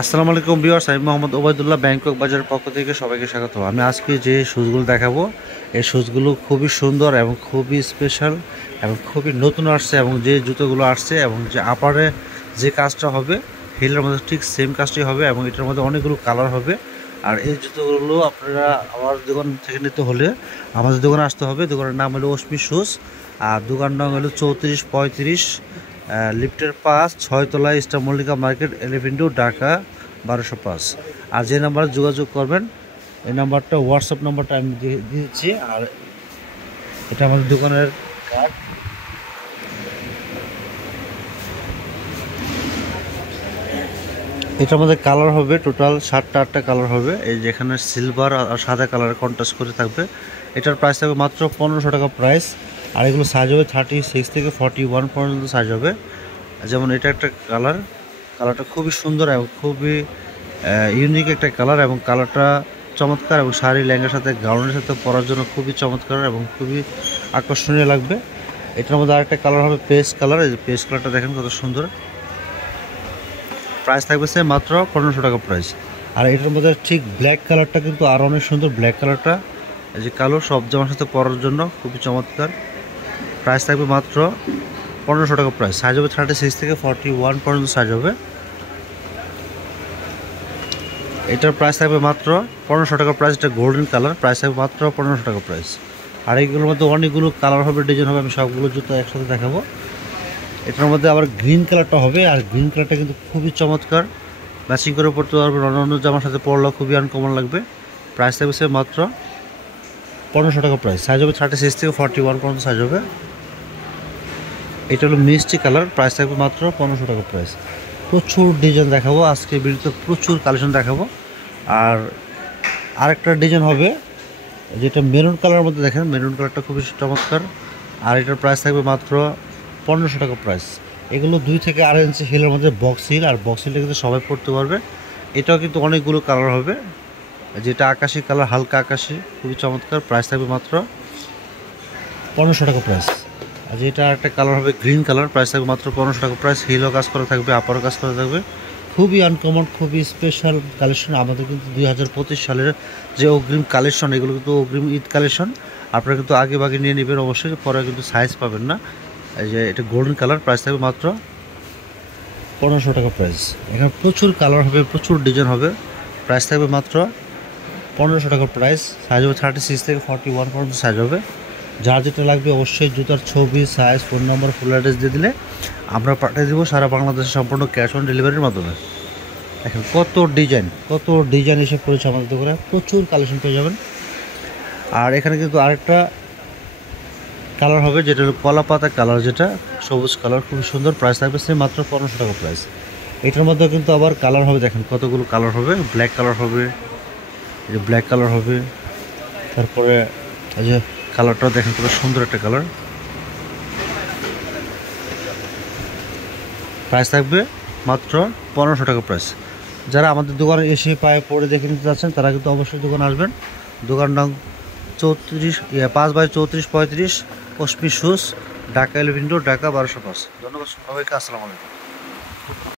আসসালামু আলাইকুম ভিউয়ার্স, আমি মোহাম্মদ ওবায়দুল্লাহ ব্যাংকক বাজারের পক্ষ থেকে সবাইকে স্বাগত। আমি আজকে যে শুজগুলো দেখাবো এই শুজগুলো খুবই সুন্দর এবং খুবই স্পেশাল এবং খুবই নতুন আসছে, এবং যে জুতোগুলো আসছে এবং যে আপারে যে কাজটা হবে হিলের মধ্যে ঠিক সেম কাজটাই হবে, এবং এটার মধ্যে অনেকগুলো কালার হবে। আর এই জুতোগুলো আপনারা আমার দোকান থেকে নিতে হলে আমাদের দোকানে আসতে হবে। দোকানের নাম হলো অশ্মি শুজ, আর দোকান নাম হলো 3435 লিফটের 5 6 তলা star Mallika market, elephant road, Dhaka 1205। আর যে নাম্বারে যোগাযোগ করবেন এই নাম্বারটা হোয়াটসঅ্যাপ নাম্বারটা আমি দিয়ে দিচ্ছি। আর এটা আমাদের দোকানের কার্ড। এটার মধ্যে কালার হবে টোটাল 7টা 8টা কালার হবে। এই যেখানে সিলভার আর সাদা কালার কন্ট্রাস্ট করে থাকবে। এটার প্রাইস থাকবে মাত্র 1500 টাকা প্রাইস। আর এগুলো সাইজ হবে 36 থেকে 41 পর্যন্ত সাইজ হবে। যেমন এটা একটা কালারটা খুবই সুন্দর এবং খুবই ইউনিক একটা কালার, এবং কালারটা চমৎকার, এবং শাড়ি লেহেঙ্গার সাথে গাউনের সাথে পরার জন্য খুবই চমৎকার এবং খুবই আকর্ষণীয় লাগবে। এটার মধ্যে আরেকটা কালার হবে পেস্ট কালার। এই যে পেস্ট কালারটা দেখেন কত সুন্দর। প্রাইস থাকবে সে মাত্র 1500 টাকা প্রাইস। আর এটার মধ্যে ঠিক ব্ল্যাক কালারটা কিন্তু আরও অনেক সুন্দর। ব্ল্যাক কালারটা এই যে কালো সব জামার সাথে পরার জন্য খুবই চমৎকার। প্রাইস থাকবে মাত্র 1500 টাকা প্রাইস। সাইজ হবে 36 থেকে 41 পর্যন্ত সাইজ হবে। এটার প্রাইস থাকবে মাত্র 1500 টাকা প্রাইস। এটা গোল্ডেন কালার, প্রাইস থাকবে মাত্র 1500 টাকা প্রাইস। আর এইগুলোর মধ্যে অনেকগুলো কালার হবে, ডিজাইন হবে। আমি সবগুলো জুতো একসাথে দেখাবো। এটার মধ্যে আবার গ্রিন কালারটা হবে, আর গ্রিন কালারটা কিন্তু খুবই চমৎকার, ম্যাচিং করে পড়তে পারবেন। অন্য জামার সাথে পরলেও খুবই আনকমন লাগবে। প্রাইস থাকবে সে মাত্র 1500 টাকা প্রাইস। সাইজ হবে 36 থেকে 41 পর্যন্ত সাইজ হবে। এটা হলো মিষ্টি কালার, প্রাইস থাকবে মাত্র 1500 টাকা প্রাইস। প্রচুর ডিজাইন দেখাবো আজকে ভিডিওতে, প্রচুর কালেকশন দেখাবো। আর আরেকটা ডিজাইন হবে যেটা মেরুন কালারের মধ্যে, দেখেন মেরুন কালারটা খুবই চমৎকার। আর এটার প্রাইস থাকবে মাত্র 1500 টাকা প্রাইস। এগুলো 2 থেকে 2.5 ইঞ্চি হিলের মধ্যে বক্স হিল, আর বক্স হিলটা কিন্তু সবাই পড়তে পারবে। এটাও কিন্তু অনেকগুলো কালার হবে, যেটা আকাশি কালার, হালকা আকাশি, খুবই চমৎকার। প্রাইস থাকবে মাত্র 1500 টাকা প্রাইস। আর যেটা একটা কালার হবে গ্রিন কালার, প্রাইস থাকবে মাত্র 1500 টাকা প্রাইস। হিলও কাজ করা থাকবে, আপারও কাজ করা থাকবে। খুবই আনকমন, খুবই স্পেশাল কালেকশন। আমাদের কিন্তু 2025 সালের যে অগ্রিম কালেকশন, এগুলো কিন্তু অগ্রিম ঈদ কালেকশন। আপনারা কিন্তু আগে ভাগে নিয়ে নেবেন অবশ্যই, পরে কিন্তু সাইজ পাবেন না। এই যে এটা গোল্ডেন কালার, প্রাইস থাকবে মাত্র 1500 টাকা প্রাইস। এখানে প্রচুর কালার হবে, প্রচুর ডিজাইন হবে। প্রাইস থাকবে মাত্র 1500 টাকা প্রাইস। সাইজ হবে 36 থেকে 41 পর্যন্ত সাইজ হবে। যার যেটা লাগবে অবশ্যই জুতার ছবি, size, phone number, full address দিয়ে দিলে আমরা পাঠিয়ে দেবো সারা বাংলাদেশে সম্পূর্ণ ক্যাশ অন ডেলিভারির মাধ্যমে। দেখেন কত ডিজাইন এসে পড়েছে আমাদের দোকানে, প্রচুর কালেকশন পেয়ে যাবেন। আর এখানে কিন্তু আরেকটা কালার হবে যেটা হলো কলা পাতা কালার, যেটা সবুজ কালার, খুব সুন্দর। প্রাইস থাকবে সে মাত্র 1500 টাকা প্রাইস। এটার মধ্যে কিন্তু আবার কালার হবে, দেখেন কতগুলো কালার হবে। ব্ল্যাক কালার হবে, এই যে ব্ল্যাক কালার হবে। তারপরে এই যে কালারটাও দেখেন কত সুন্দর একটা কালার। প্রাইস থাকবে মাত্র 1500 টাকা প্রাইস। যারা আমাদের দোকানে এসে পায়ে পরে দেখে নিতে চাচ্ছেন তারা কিন্তু অবশ্যই দোকানে আসবেন। দোকান নাম 5/3435 Ashmi shoes, Dhaka elephant road, Dhaka 1205। ধন্যবাদ সবাইকে। আসসালামু আলাইকুম।